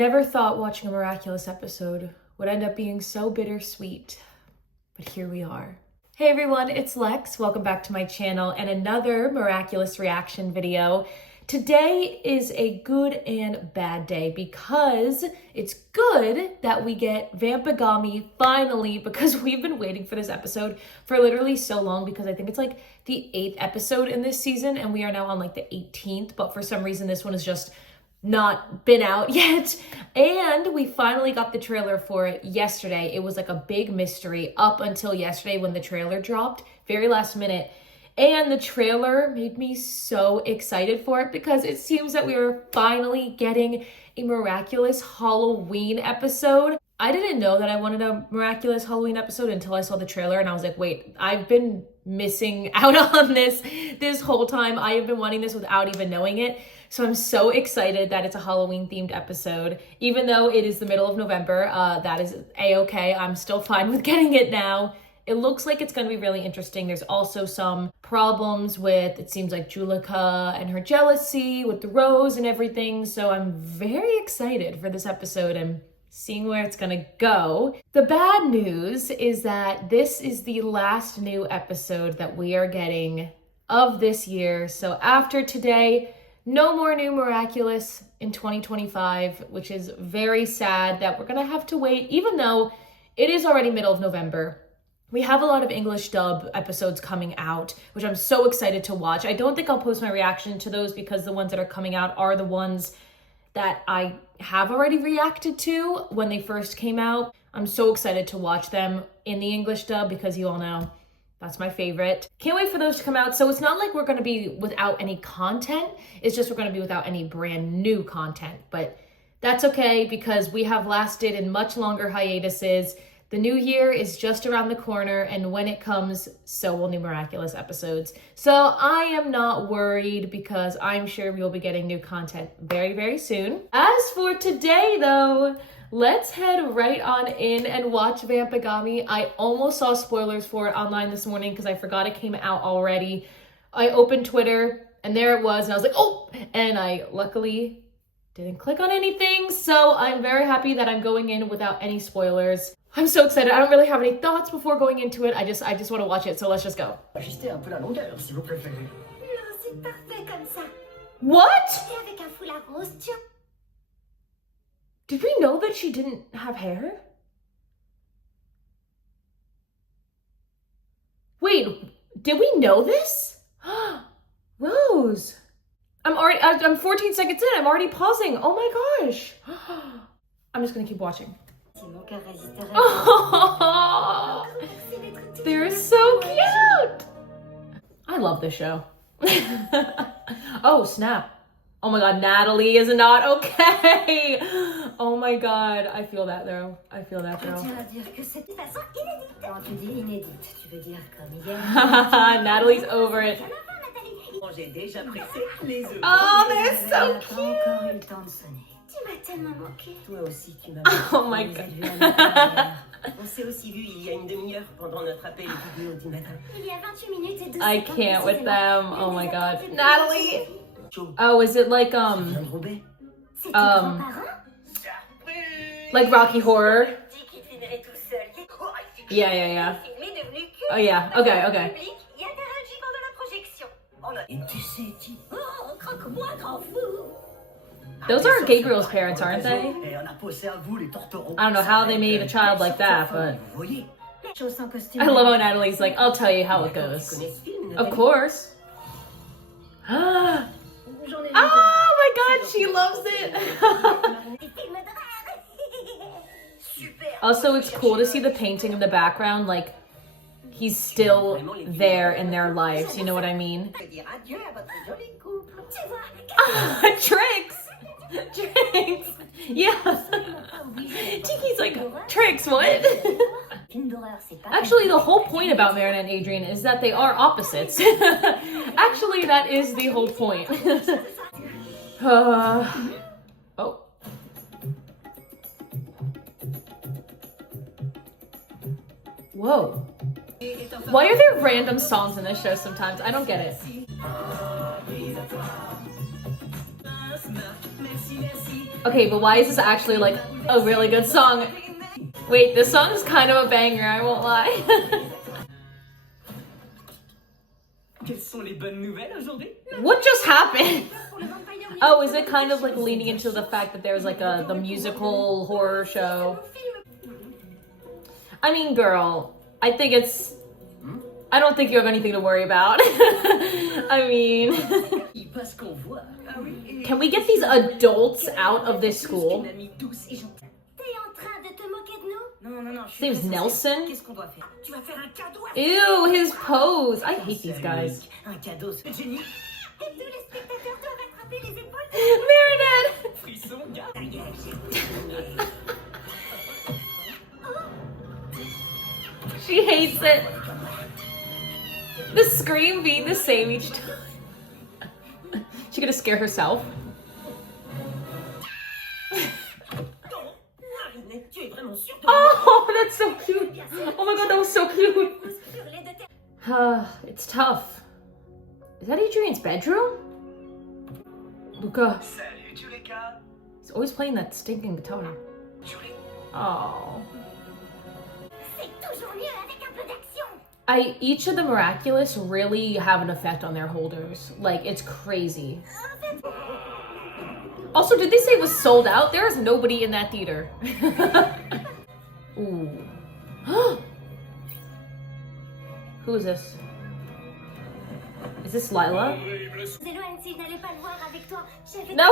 never thought watching a Miraculous episode would end up being so bittersweet, but here we are. Hey everyone, it's Lex. Welcome back to my channel and another Miraculous reaction video. Today is a good and bad day because it's good that we get Vampagami finally, because we've been waiting for this episode for literally so long, because I think it's like the 8th episode in this season and we are now on like the 18th, but for some reason this one has just not been out yet. And we finally got the trailer for it yesterday. It was like a big mystery up until yesterday when the trailer dropped, very last minute. And the trailer made me so excited for it because it seems that we are finally getting a Miraculous Halloween episode. I didn't know that I wanted a Miraculous Halloween episode until I saw the trailer and I was like, wait, I've been missing out on this whole time. I have been wanting this without even knowing it. So I'm so excited that it's a Halloween themed episode. Even though it is the middle of November, that is a-okay. I'm still fine with getting it now. It looks like it's going to be really interesting. There's also some problems with, it seems like Julika and her jealousy with the rose and everything. So I'm very excited for this episode and seeing where it's going to go. The bad news is that this is the last new episode that we are getting of this year. So after today, no more new Miraculous in 2025, which is very sad that we're going to have to wait, even though it is already middle of November. We have a lot of English dub episodes coming out, which I'm so excited to watch. I don't think I'll post my reaction to those because the ones that are coming out are the ones that I have already reacted to when they first came out. I'm so excited to watch them in the English dub because you all know that's my favorite. Can't wait for those to come out. So it's not like we're gonna be without any content. It's just we're gonna be without any brand new content. But that's okay because we have lasted in much longer hiatuses. The new year is just around the corner, and when it comes, so will new Miraculous episodes. So I am not worried because I'm sure we will be getting new content very, very soon. As for today though, let's head right on in and watch Vampagami. I almost saw spoilers for it online this morning because I forgot it came out already. I opened Twitter and there it was and I was like, oh, and I luckily didn't click on anything. So I'm very happy that I'm going in without any spoilers. I'm so excited. I don't really have any thoughts before going into it. I just want to watch it. So let's just go. What? Did we know that she didn't have hair? Wait, did we know this? Rose. I'm 14 seconds in. I'm already pausing. Oh my gosh. I'm just gonna keep watching. Oh, they're so cute. I love this show. Oh, snap. Oh my god, Natalie is not okay. Oh my god, I feel that though. I feel that though. Natalie's over it. Oh, they're so cute. Oh my god. I can't with them. Oh my god. Natalie. Oh, is it like like Rocky Horror? Yeah. Oh yeah, okay. Those are Gabriel's parents, aren't they? I don't know how they made a child like that, but I love how Natalie's like, I'll tell you how it goes. Of course. Oh my god, she loves it. Also, it's cool to see the painting in the background, like he's still there in their lives, you know what I mean? Tricks! Yeah. Tiki's like, Tricks, what? Actually, the whole point about Marin and Adrian is that they are opposites. Actually, that is the whole point. Oh. Whoa. Why are there random songs in this show sometimes? I don't get it. Okay, but why is this actually like a really good song? Wait, this song is kind of a banger, I won't lie. What just happened? Oh, is it kind of like leaning into the fact that there's like the musical horror show? I mean, girl, I don't think you have anything to worry about. I mean, can we get these adults out of this school? His name's Nelson? Ew, his pose. I hate these guys. Marinette! She hates it. The scream being the same each time. She gonna scare herself? Oh, that's so cute. Oh my god, that was so cute. It's tough. Is that Adrian's bedroom? Luca. He's always playing that stinking guitar. Oh. Each of the Miraculous really have an effect on their holders. Like, it's crazy. Also, did they say it was sold out? There is nobody in that theater. Ooh. Who is this? Is this Lila? Now's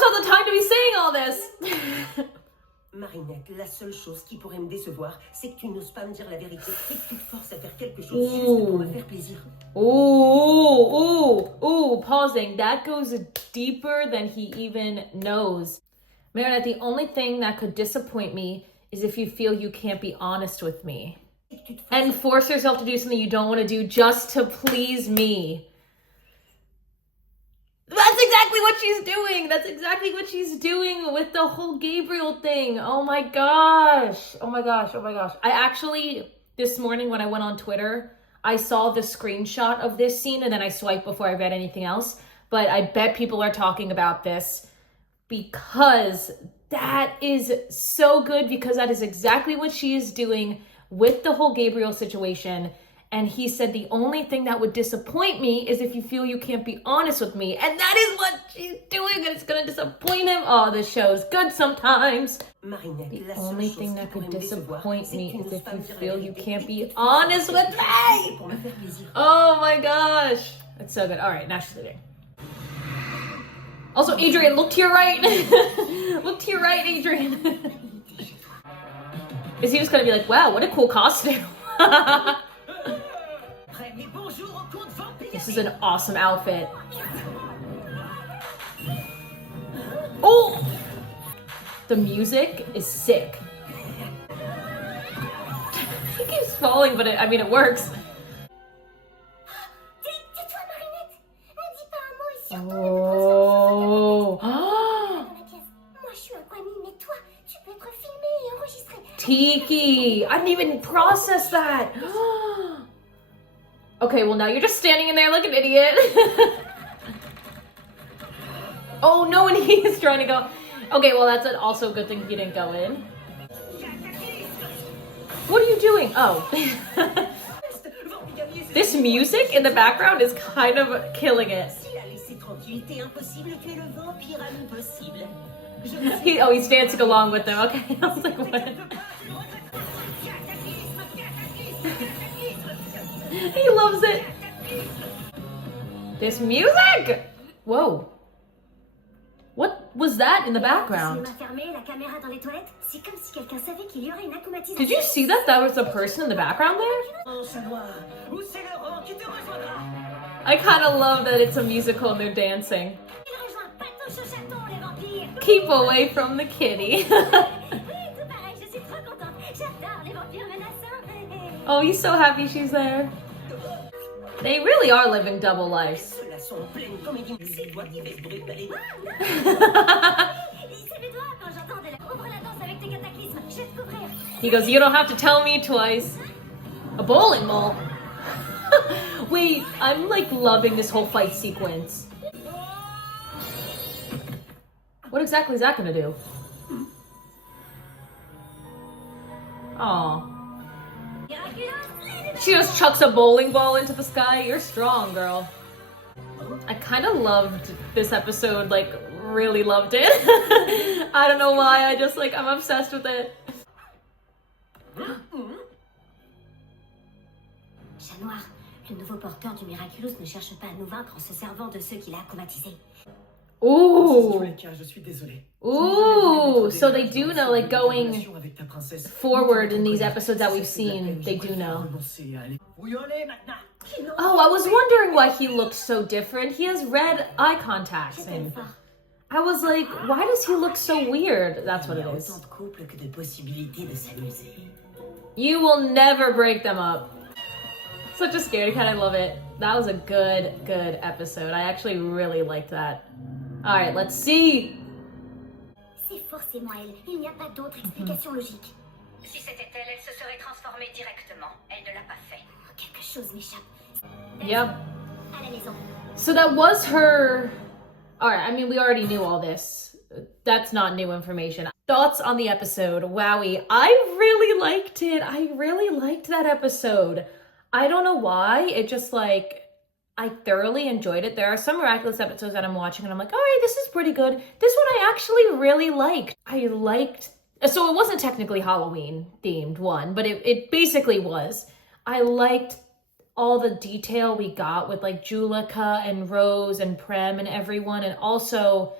not the time to be saying all this! Marinette, la seule chose qui pourrait me décevoir, c'est que tu n'oses pas me dire la vérité et que tu te forces à faire quelque chose juste pour me faire plaisir. Ooh, pausing. That goes deeper than he even knows. Marinette, the only thing that could disappoint me is if you feel you can't be honest with me. And force yourself to do something you don't want to do just to please me. That's exactly what she's doing. That's exactly what she's doing with the whole Gabriel thing. Oh my gosh. Oh my gosh. Oh my gosh. I actually, this morning when I went on Twitter, I saw the screenshot of this scene and then I swiped before I read anything else. But I bet people are talking about this because that is so good, because that is exactly what she is doing with the whole Gabriel situation. And he said, the only thing that would disappoint me is if you feel you can't be honest with me. And that is what she's doing, and it's gonna disappoint him. Oh, this show's good sometimes. The only thing that could disappoint me is if you feel you can't be honest with me. Oh my gosh. That's so good. All right, now she's leaving. Also, Adrian, look to your right. Look to your right, Adrian. Is he just gonna be like, wow, what a cool costume? This is an awesome outfit. Oh! The music is sick. He keeps falling, but I mean, it works. Oh. Tiki! I didn't even process that. Okay, well now you're just standing in there like an idiot. Oh no, and he's trying to go. Okay, well that's also a good thing he didn't go in. What are you doing? Oh. This music in the background is kind of killing it. He's dancing along with them. Okay, I was like, what? He loves it. This music! Whoa. What was that in the background? Did you see that? That was a person in the background there? I kind of love that it's a musical and they're dancing. Keep away from the kitty. Oh, he's so happy she's there. They really are living double lives. He goes, you don't have to tell me twice. A bowling ball? Wait, I'm like loving this whole fight sequence. What exactly is that gonna do? Aw. She just chucks a bowling ball into the sky. You're strong, girl. I kind of loved this episode, like, really loved it. I don't know why, I'm obsessed with it. Chat noir, le nouveau porteur du Miraculous ne cherche pas à nous vaincre en se servant de ceux qu'il a comatisés. Ooh. Je suis désolé. Ooh, so they do know, like, going forward in these episodes that we've seen, they do know. Oh, I was wondering why he looks so different. He has red eye contacts, and I was like, why does he look so weird? That's what it is. You will never break them up. Such a scaredy cat, I love it. That was a good episode. I actually really liked that. All right, let's see. C'est forcément elle. Il n'y a pas d'autre explication logique. Si c'était elle, elle se serait transformée directement. Elle ne l'a pas fait. Quelque chose m'échappe. Yep. À la maison. So that was her. All right, I mean, we already knew all this. That's not new information. Thoughts on the episode? Wowie, I really liked it. I really liked that episode. I don't know why. It just like, I thoroughly enjoyed it. There are some Miraculous episodes that I'm watching and I'm like, all right, this is pretty good. This one I actually really liked. So it wasn't technically Halloween themed one, but it basically was. I liked all the detail we got with like Julika and Rose and Prem and everyone. And also,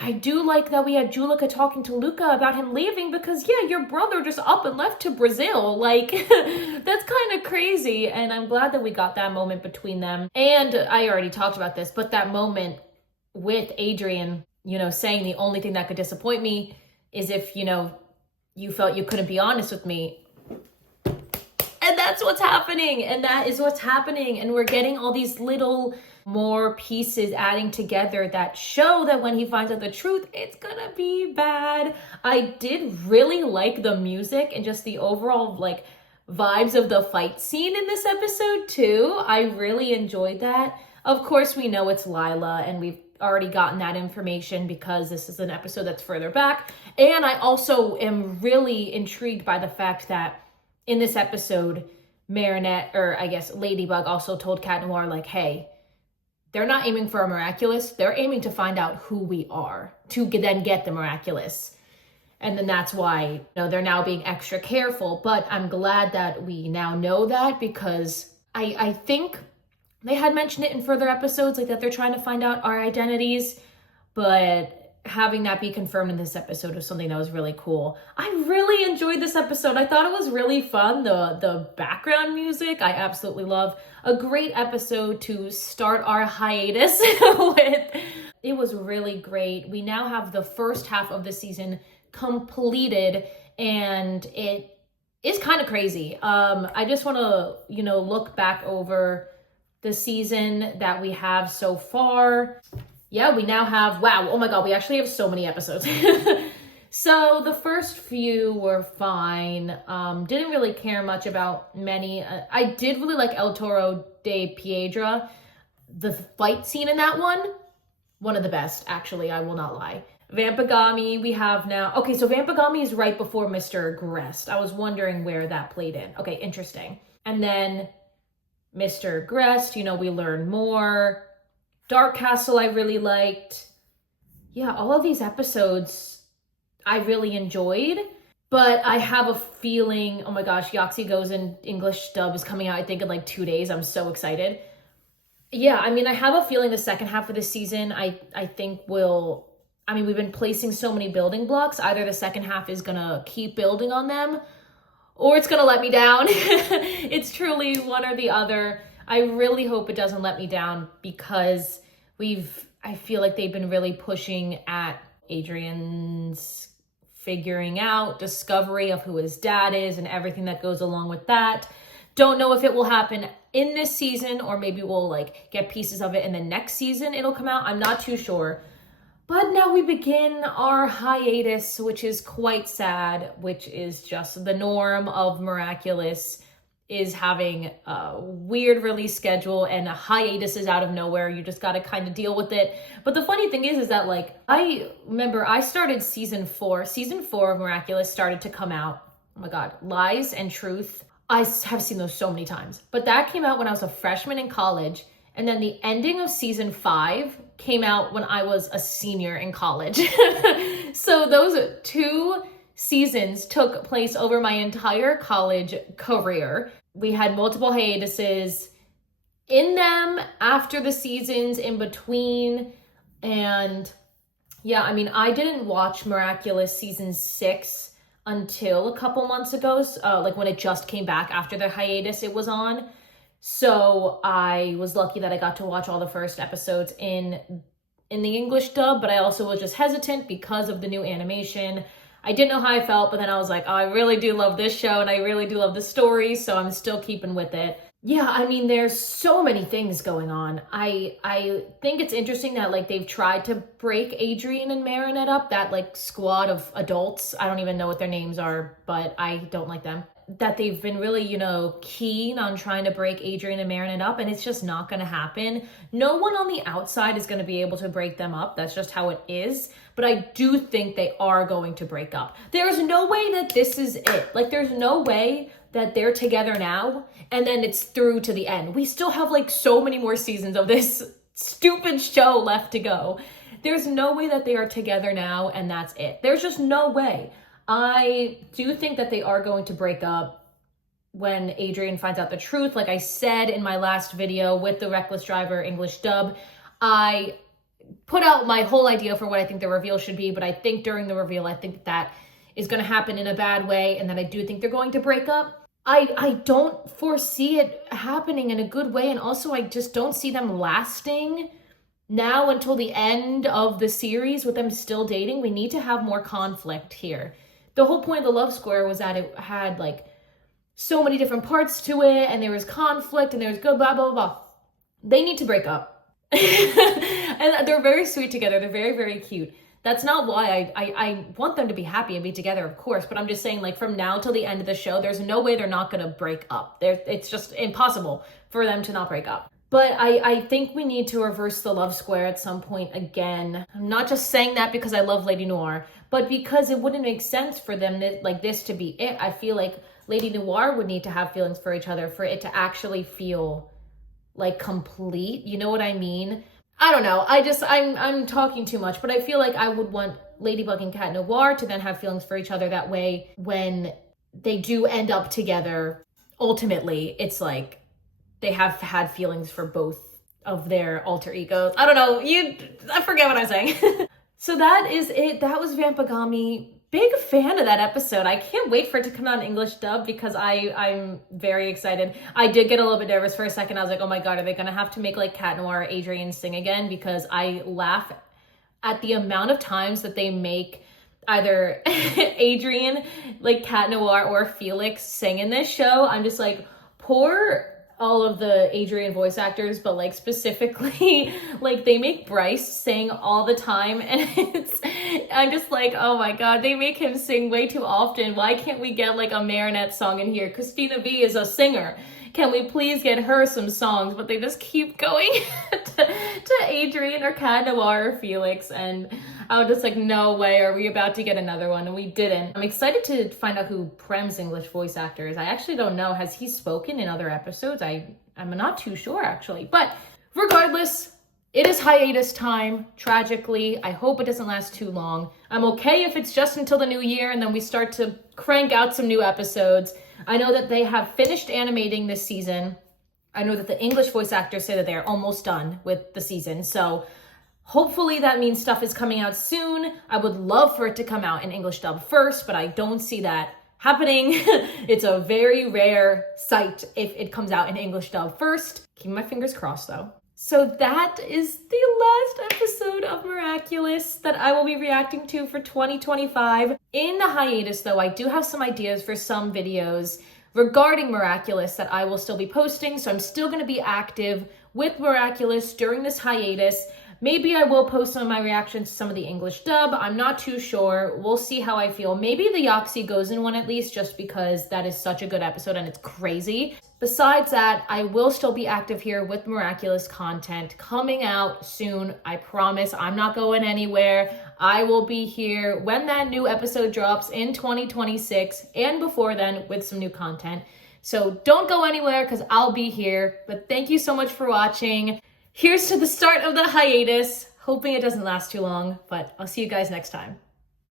I do like that we had Julika talking to Luca about him leaving because, yeah, your brother just up and left to Brazil. Like, that's kind of crazy. And I'm glad that we got that moment between them. And I already talked about this, but that moment with Adrian, you know, saying the only thing that could disappoint me is if, you know, you felt you couldn't be honest with me. And that's what's happening. And that is what's happening. And we're getting all these little more pieces adding together that show that when he finds out the truth, it's gonna be bad. I did really like the music and just the overall like vibes of the fight scene in this episode too. I really enjoyed that. Of course, we know it's Lila and we've already gotten that information because this is an episode that's further back. And I also am really intrigued by the fact that in this episode, Marinette, or I guess Ladybug, also told Cat Noir, like, hey, they're not aiming for a Miraculous. They're aiming to find out who we are to then get the Miraculous. And then that's why, you know, they're now being extra careful. But I'm glad that we now know that because I think they had mentioned it in further episodes, like that they're trying to find out our identities. But having that be confirmed in this episode was something that was really cool. I really enjoyed this episode. I thought it was really fun. The background music, I absolutely love. A great episode to start our hiatus with. It was really great. We now have the first half of the season completed and it is kind of crazy. I just want to, you know, look back over the season that we have so far. Yeah, we now have, wow, oh my God, we actually have so many episodes. So the first few were fine. Didn't really care much about many. I did really like El Toro de Piedra. The fight scene in that one of the best, actually, I will not lie. Vampagami, we have now. Okay, so Vampagami is right before Mr. Grest. I was wondering where that played in. Okay, interesting. And then Mr. Grest, you know, we learn more. Dark Castle I really liked. Yeah, all of these episodes I really enjoyed, but I have a feeling, oh my gosh, Yaxi Goes in English dub is coming out, I think, in like 2 days. I'm so excited. Yeah, I mean, I have a feeling the second half of this season, I think will, I mean, we've been placing so many building blocks. Either the second half is gonna keep building on them, or it's gonna let me down. It's truly one or the other. I really hope it doesn't let me down because I feel like they've been really pushing at Adrian's figuring out, discovery of who his dad is and everything that goes along with that. Don't know if it will happen in this season or maybe we'll like get pieces of it in the next season it'll come out. I'm not too sure. But now we begin our hiatus, which is quite sad, which is just the norm of Miraculous. is having a weird release schedule and a hiatus is out of nowhere. You just got to kind of deal with it. But the funny thing is that like, I remember I started season 4 of Miraculous started to come out. Oh my God, Lies and Truth. I have seen those so many times, but that came out when I was a freshman in college. And then the ending of season 5 came out when I was a senior in college. So those 2 seasons took place over my entire college career. We had multiple hiatuses in them, after the seasons, in between. And yeah, I mean, I didn't watch Miraculous season 6 until a couple months ago, like when it just came back after the hiatus it was on. So I was lucky that I got to watch all the first episodes in the English dub, but I also was just hesitant because of the new animation. I didn't know how I felt, but then I was like, oh, I really do love this show and I really do love the story, so I'm still keeping with it. Yeah, I mean, there's so many things going on. I think it's interesting that like they've tried to break Adrian and Marinette up, that like squad of adults. I don't even know what their names are, but I don't like them. That they've been really, you know, keen on trying to break Adrian and Marinette up, and it's just not going to happen. No one on the outside is going to be able to break them up. That's just how it is. But I do think they are going to break up. There's no way that this is it. Like, there's no way that they're together now and then it's through to the end. We still have like so many more seasons of this stupid show left to go. There's no way that they are together now and that's it. There's just no way. I do think that they are going to break up when Adrian finds out the truth. Like I said in my last video with the Reckless Driver English dub, I put out my whole idea for what I think the reveal should be, but I think during the reveal, I think that is going to happen in a bad way, and that I do think they're going to break up. I don't foresee it happening in a good way, and also I just don't see them lasting now until the end of the series with them still dating. We need to have more conflict here. The whole point of the Love Square was that it had like so many different parts to it, and there was conflict, and there was good blah, blah, blah. They need to break up. And they're very sweet together. They're very, very cute. That's not why I want them to be happy and be together, of course, but I'm just saying, like, from now till the end of the show, there's no way they're not going to break up. It's just impossible for them to not break up. But I think we need to reverse the Love Square at some point again. I'm not just saying that because I love Lady Noir, but because it wouldn't make sense for them like this to be it. I feel like Lady Noir would need to have feelings for each other for it to actually feel like complete. You know what I mean? I don't know. I'm talking too much, but I feel like I would want Ladybug and Cat Noir to then have feelings for each other. That way, when they do end up together, ultimately, it's like they have had feelings for both of their alter egos. I don't know. I forget what I'm saying. So that is it. That was Vampagami. Big fan of that episode. I can't wait for it to come out in English dub because I'm very excited. I did get a little bit nervous for a second. I was like, oh my God, are they going to have to make like Cat Noir or Adrian sing again? Because I laugh at the amount of times that they make either Adrian, like Cat Noir, or Felix sing in this show. I'm just like, poor all of the Adrian voice actors, but like specifically, like they make Bryce sing all the time, and I'm just like, oh my God, they make him sing way too often. Why can't we get like a Marinette song in here? Christina V is a singer. Can we please get her some songs? But they just keep going to Adrian or Cat Noir or Felix, and I was just like, no way, are we about to get another one? And we didn't. I'm excited to find out who Prem's English voice actor is. I actually don't know. Has he spoken in other episodes? I'm not too sure, actually. But regardless, it is hiatus time, tragically. I hope it doesn't last too long. I'm okay if it's just until the new year and then we start to crank out some new episodes. I know that they have finished animating this season. I know that the English voice actors say that they are almost done with the season. So hopefully that means stuff is coming out soon. I would love for it to come out in English dub first, but I don't see that happening. It's a very rare sight if it comes out in English dub first. Keep my fingers crossed though. So that is the last episode of Miraculous that I will be reacting to for 2025. In the hiatus though, I do have some ideas for some videos regarding Miraculous that I will still be posting. So I'm still going to be active with Miraculous during this hiatus. Maybe I will post some of my reactions to some of the English dub. I'm not too sure. We'll see how I feel. Maybe the Yoxie goes in one at least, just because that is such a good episode and it's crazy. Besides that, I will still be active here with Miraculous content coming out soon. I promise I'm not going anywhere. I will be here when that new episode drops in 2026 and before then with some new content. So don't go anywhere because I'll be here. But thank you so much for watching. Here's to the start of the hiatus. Hoping it doesn't last too long, but I'll see you guys next time.